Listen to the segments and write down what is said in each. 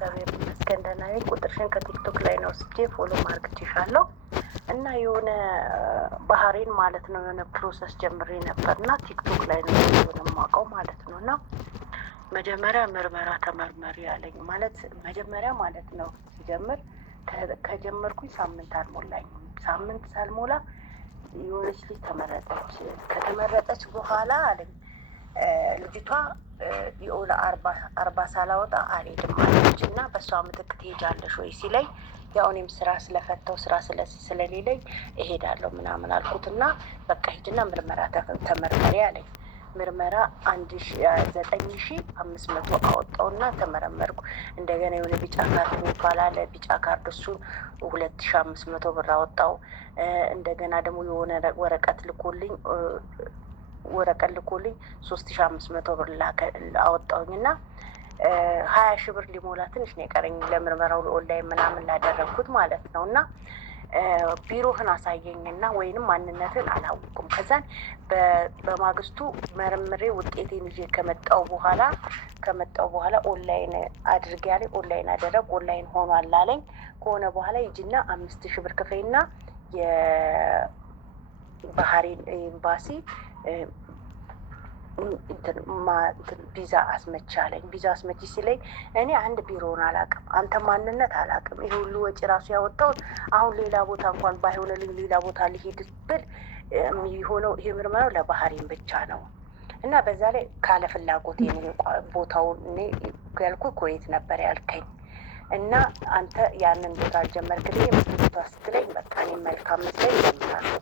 እግዚአብሔር ይመስገን ደህና ነኝ። ቁጥርሽን ከቲክቶክ ላይ ነው ወስጄ ፎሎ ማርግቼሻለሁ እና የሆነ ባህሬን ማለት ነው የሆነ ፕሮሰስ ጀምሬ ነበር እና ቲክቶክ ላይ ነው የማውቀው ማለት ነው። እና መጀመሪያ ምርመራ ተመርመሪ ያለኝ ማለት መጀመሪያ ማለት ነው ሲጀምር ከጀመርኩኝ ሳምንት አልሞላኝም። ሳምንት ሳልሞላ የሆነች ልጅ ተመረጠች። ከተመረጠች በኋላ አለኝ ልጅቷ የሆነ አርባ ሳላወጣ አልሄድም አለች እና በእሷ ምትክ ትሄጃለሽ ወይ ሲለኝ ያው እኔም ስራ ስለፈተው ስራ ስለሌለኝ እሄዳለሁ ምናምን አልኩትና በቃ ሂድና ምርመራ ተመርመሪ አለኝ። ምርመራ 9,500 አወጣውና ተመረመርኩ። እንደገና የሆነ ቢጫ ካርድ የሚባል አለ። ቢጫ ካርድ እሱን 2,500 ብር አወጣው። እንደገና ደግሞ የሆነ ወረቀት ልኮልኝ 3,500 ብር አወጣውኝና 20,000 ብር ሊሞላ ትንሽ ነው የቀረኝ ለምርመራው ኦንላይን ምናምን ላደረግኩት ማለት ነው። እና ቢሮህን አሳየኝና ወይንም ማንነትን አላወቁም። ከዛን በማግስቱ መርምሬ ውጤቴን ይዤ ከመጣው በኋላ ኦንላይን አድርጌ ያለኝ ኦንላይን አደረግ ኦንላይን ሆኗል አለኝ። ከሆነ በኋላ ይጅና 5,000 ብር ክፈይና የባህሬን ኤምባሲ ቪዛ አስመቻ አለኝ። ቪዛ አስመች ሲለኝ እኔ አንድ ቢሮውን አላውቅም፣ አንተ ማንነት አላውቅም። ይሄ ሁሉ ወጪ ራሱ ያወጣሁት አሁን ሌላ ቦታ እንኳን ባይሆንልኝ ሌላ ቦታ ሊሄድ ብል የሚሆነው ይሄ ምርመራው ለባህሬን ብቻ ነው እና በዛ ላይ ካለ ፍላጎት ቦታውን እኔ ያልኩ ኩዌት ነበር ያልከኝ እና አንተ ያንን ቦታ አልጀመርክልኝ ቦታ ስትለኝ በቃ እኔ መልካም መስለኝ ጀምራለሁ።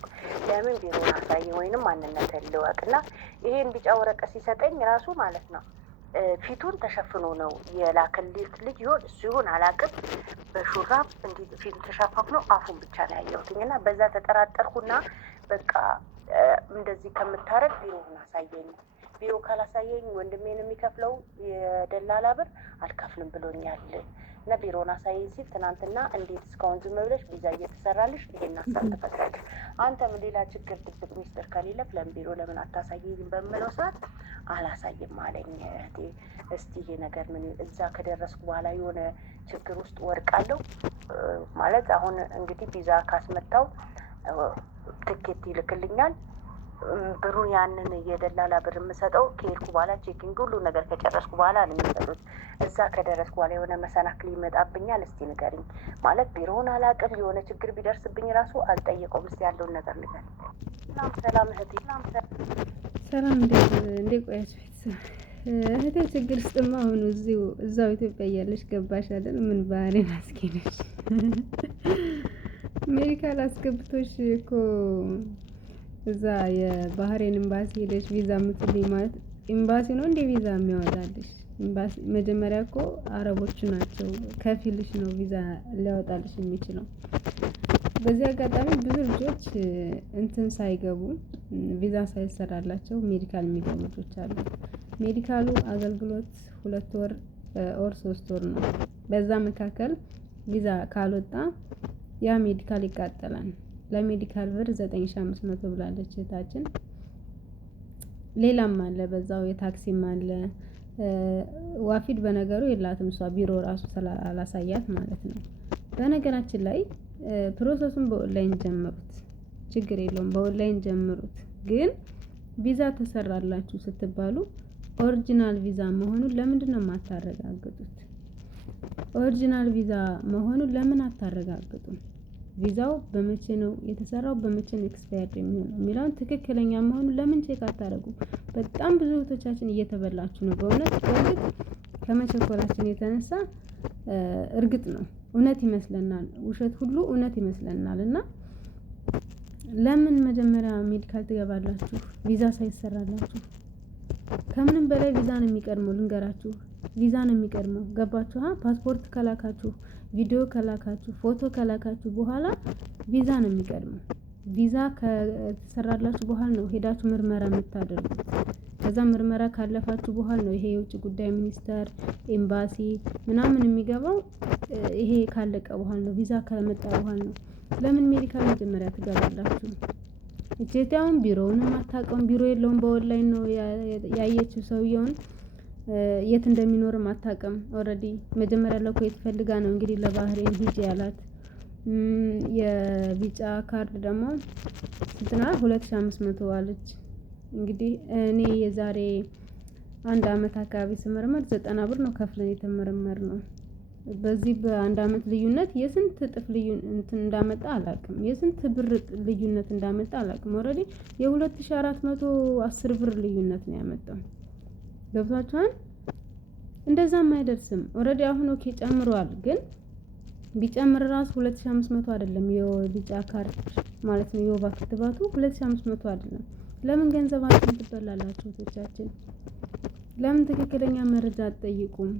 ለምን ቢሮውን አሳየኝ ወይንም ማንነትን ልወቅ እና ይሄን ቢጫ ወረቀት ሲሰጠኝ ራሱ ማለት ነው ፊቱን ተሸፍኖ ነው የላከልኝ ልጅ ይሆን እሱ ይሆን አላውቅም። በሹራብ እንዲህ ፊቱን ተሸፋፍኖ አፉን ብቻ ነው ያየሁትኝ እና በዛ ተጠራጠርኩና በቃ እንደዚህ ከምታረግ ቢሮውን አሳየኝ፣ ቢሮ ካላሳየኝ ወንድሜን የሚከፍለው የደላላ ብር አልከፍልም ብሎኛል እና ቢሮውን አሳየኝ ሲል ትናንትና እንዴት እስካሁን ዝም ብለሽ ቪዛ እየተሰራልሽ ይሄን ሀሳብ ተፈጥራለሽ? አንተም ሌላ ችግር ድብቅ ሚስጥር ከሌለ ለምን ቢሮ ለምን አታሳየኝ በምለው ሰዓት አላሳይም አለኝ። እስቲ ይሄ ነገር ምን እዛ ከደረስኩ በኋላ የሆነ ችግር ውስጥ ወድቃለሁ ማለት አሁን እንግዲህ ቪዛ ካስመጣው ትኬት ይልክልኛል። ብሩን ያንን የደላላ ብር የምሰጠው ከሄድኩ በኋላ ቼኪንግ ሁሉ ነገር ከጨረስኩ በኋላ ነው የሚሰጡት። እዛ ከደረስኩ በኋላ የሆነ መሰናክል ይመጣብኛል። እስቲ ንገሪኝ ማለት ቢሮውን አላውቅም። የሆነ ችግር ቢደርስብኝ ራሱ አልጠየቀውም። እስቲ ያለውን ነገር ንገሪኝ። ሰላም እህቴ። ሰላም እንዴት ቆያችሁ? እህቴ ችግር ውስጥማ አሁን እዛው ኢትዮጵያ እያለች ገባሽ አይደል? ምን ባህሬን አስኬደሽ ሜዲካል አስገብቶሽ እኮ እዛ የባህሬን ኤምባሲ ሄደሽ ቪዛ የምትልኝ ማለት ኤምባሲ ነው እንደ ቪዛ የሚያወጣልሽ? ኤምባሲ መጀመሪያ እኮ አረቦቹ ናቸው ከፊልሽ ነው ቪዛ ሊያወጣልሽ የሚችለው። በዚህ አጋጣሚ ብዙ ልጆች እንትን ሳይገቡ ቪዛ ሳይሰራላቸው ሜዲካል የሚገቡ ልጆች አሉ። ሜዲካሉ አገልግሎት 2 ወር ኦር 3 ወር ነው። በዛ መካከል ቪዛ ካልወጣ ያ ሜዲካል ይቃጠላል። ለሜዲካል ብር 9,500 ብላለች እህታችን። ሌላም አለ በዛው የታክሲም አለ። ዋፊድ በነገሩ የላትም እሷ ቢሮ ራሱ ስላላሳያት ማለት ነው። በነገራችን ላይ ፕሮሰሱን በኦንላይን ጀምሩት፣ ችግር የለውም በኦንላይን ጀምሩት። ግን ቪዛ ተሰራላችሁ ስትባሉ ኦሪጂናል ቪዛ መሆኑን ለምንድን ነው የማታረጋግጡት? ኦሪጂናል ቪዛ መሆኑን ለምን አታረጋግጡም? ቪዛው በመቼ ነው የተሰራው፣ በመቼ ነው ኤክስፓየርድ የሚሆነው የሚለውን ትክክለኛ መሆኑን ለምን ቼክ አታደርጉ? በጣም ብዙ እህቶቻችን እየተበላችሁ ነው በእውነት። በእርግጥ ከመቸኮላችን የተነሳ እርግጥ ነው እውነት ይመስለናል፣ ውሸት ሁሉ እውነት ይመስለናል። እና ለምን መጀመሪያ ሜዲካል ትገባላችሁ ቪዛ ሳይሰራላችሁ? ከምንም በላይ ቪዛ ነው የሚቀድመው፣ ልንገራችሁ። ቪዛ ነው የሚቀድመው። ገባችሁ? ፓስፖርት ከላካችሁ፣ ቪዲዮ ከላካችሁ፣ ፎቶ ከላካችሁ በኋላ ቪዛ ነው የሚቀድመው። ቪዛ ከተሰራላችሁ በኋላ ነው ሄዳችሁ ምርመራ የምታደርጉት። ከዛ ምርመራ ካለፋችሁ በኋላ ነው ይሄ የውጭ ጉዳይ ሚኒስቴር ኤምባሲ ምናምን የሚገባው። ይሄ ካለቀ በኋላ ነው፣ ቪዛ ከመጣ በኋላ ነው። ለምን ሜዲካል መጀመሪያ ትገባላችሁ? እጄታውን ቢሮውንም አታውቀውም፣ ቢሮ የለውም፣ በኦንላይን ነው ያየችው ሰውየውን። የት እንደሚኖርም አታውቅም። ኦልሬዲ መጀመሪያ ለኩዌት ፈልጋ ነው እንግዲህ ለባህሬን ሂጂ ያላት። የቢጫ ካርድ ደግሞ ስንትና 2500 አለች። እንግዲህ እኔ የዛሬ 1 አመት አካባቢ ስመረመር 90 ብር ነው ከፍለን የተመረመር ነው። በዚህ በ1 አመት ልዩነት የስንት እጥፍ ልዩነት እንዳመጣ አላውቅም። የስንት ብር ልዩነት እንዳመጣ አላውቅም። ኦልሬዲ የ2410 ብር ልዩነት ነው ያመጣው። ገብቷችኋል? እንደዛም አይደርስም። ኦልሬዲ አሁን ኦኬ ጨምሯል፣ ግን ቢጨምር ራሱ 2500 አይደለም። የቢጫ ካርድ ማለት ነው የወባ ክትባቱ 2500 አይደለም። ለምን ገንዘባችሁን ትበላላችሁ? እህቶቻችን ለምን ትክክለኛ መረጃ አትጠይቁም?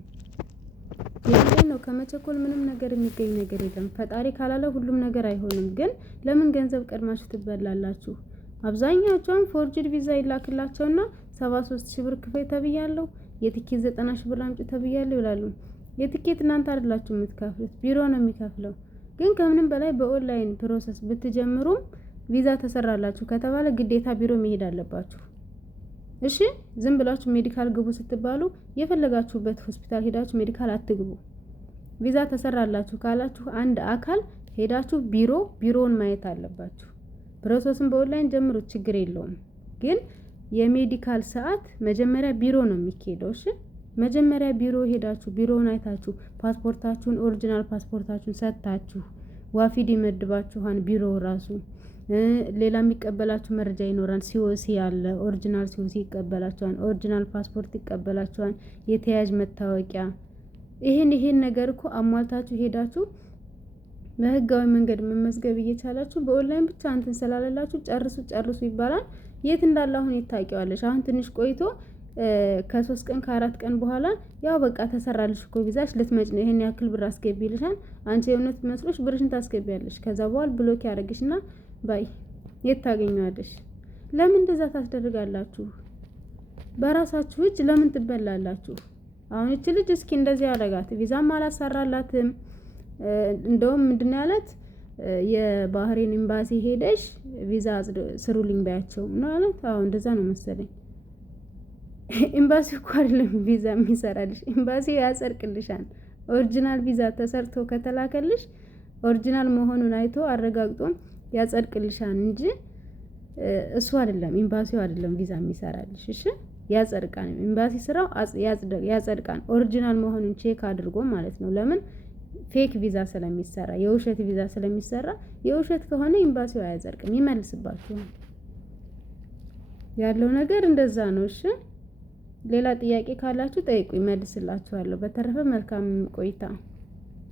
ይሄ ነው። ከመቸኮል ምንም ነገር የሚገኝ ነገር የለም። ፈጣሪ ካላለ ሁሉም ነገር አይሆንም። ግን ለምን ገንዘብ ቀድማችሁ ትበላላችሁ? አብዛኛዎቹም ፎርጅድ ቪዛ ይላክላቸውና 73000 ብር ክፈይ ተብያለሁ፣ የትኬት 90000 ብር አምጪ ተብያለሁ ይላሉ። የትኬት እናንተ አይደላችሁ የምትከፍሉት፣ ቢሮ ነው የሚከፍለው። ግን ከምንም በላይ በኦንላይን ፕሮሰስ ብትጀምሩም ቪዛ ተሰራላችሁ ከተባለ ግዴታ ቢሮ መሄድ አለባችሁ። እሺ፣ ዝም ብላችሁ ሜዲካል ግቡ ስትባሉ የፈለጋችሁበት ሆስፒታል ሄዳችሁ ሜዲካል አትግቡ። ቪዛ ተሰራላችሁ ካላችሁ አንድ አካል ሄዳችሁ ቢሮውን ማየት አለባችሁ። ፕሮሰስን በኦንላይን ጀምሩት፣ ችግር የለውም። ግን የሜዲካል ሰዓት መጀመሪያ ቢሮ ነው የሚካሄደው። እሺ፣ መጀመሪያ ቢሮ ሄዳችሁ ቢሮውን አይታችሁ ፓስፖርታችሁን ኦሪጂናል ፓስፖርታችሁን ሰጥታችሁ ዋፊድ ይመድባችኋል። ቢሮ ራሱ ሌላ የሚቀበላችሁ መረጃ ይኖራል። ሲኦሲ ያለ ኦሪጂናል ሲኦሲ ይቀበላችኋል። ኦሪጂናል ፓስፖርት ይቀበላችኋል። የተያዥ መታወቂያ፣ ይሄን ነገር እኮ አሟልታችሁ ሄዳችሁ በህጋዊ መንገድ መመዝገብ እየቻላችሁ በኦንላይን ብቻ እንትን ስላለላችሁ ጨርሱ ይባላል። የት እንዳለ አሁን ይታወቂዋለሽ። አሁን ትንሽ ቆይቶ ከ3 ቀን ከ4 ቀን በኋላ ያው በቃ ተሰራልሽ እኮ ቪዛሽ ልትመጭ ነው፣ ይሄን ያክል ብር አስገቢልሻል። አንቺ የእውነት መስሎሽ ብርሽን ታስገቢያለሽ። ከዛ በኋላ ብሎክ ያደርግሽና ባይ የት ታገኘዋለሽ? ለምን እንደዛ ታስደርጋላችሁ? በራሳችሁ እጅ ለምን ትበላላችሁ? አሁን እቺ ልጅ እስኪ እንደዚህ ያደርጋት ቪዛም አላሰራላትም። እንደውም ምንድነው ያላት? የባህሬን ኤምባሲ ሄደሽ ቪዛ ስሩልኝ ባያቸው ነው አላት። አዎ እንደዛ ነው መሰለኝ። ኤምባሲ እኮ አይደለም ቪዛ የሚሰራልሽ፣ ኤምባሲ ያጸድቅልሻል። ኦሪጂናል ቪዛ ተሰርቶ ከተላከልሽ ኦሪጂናል መሆኑን አይቶ አረጋግጦ ያጸድቅልሻል እንጂ እሱ አይደለም፣ ኤምባሲው አይደለም ቪዛ የሚሰራልሽ። እሺ፣ ያጸድቃል። ኤምባሲ ስራው ያጸድቃል፣ ኦሪጂናል መሆኑን ቼክ አድርጎ ማለት ነው። ለምን ፌክ ቪዛ ስለሚሰራ፣ የውሸት ቪዛ ስለሚሰራ፣ የውሸት ከሆነ ኤምባሲው አያጸድቅም፣ ይመልስባችኋል። ያለው ነገር እንደዛ ነው። እሺ፣ ሌላ ጥያቄ ካላችሁ ጠይቁ፣ ይመልስላችኋለሁ። በተረፈ መልካም ቆይታ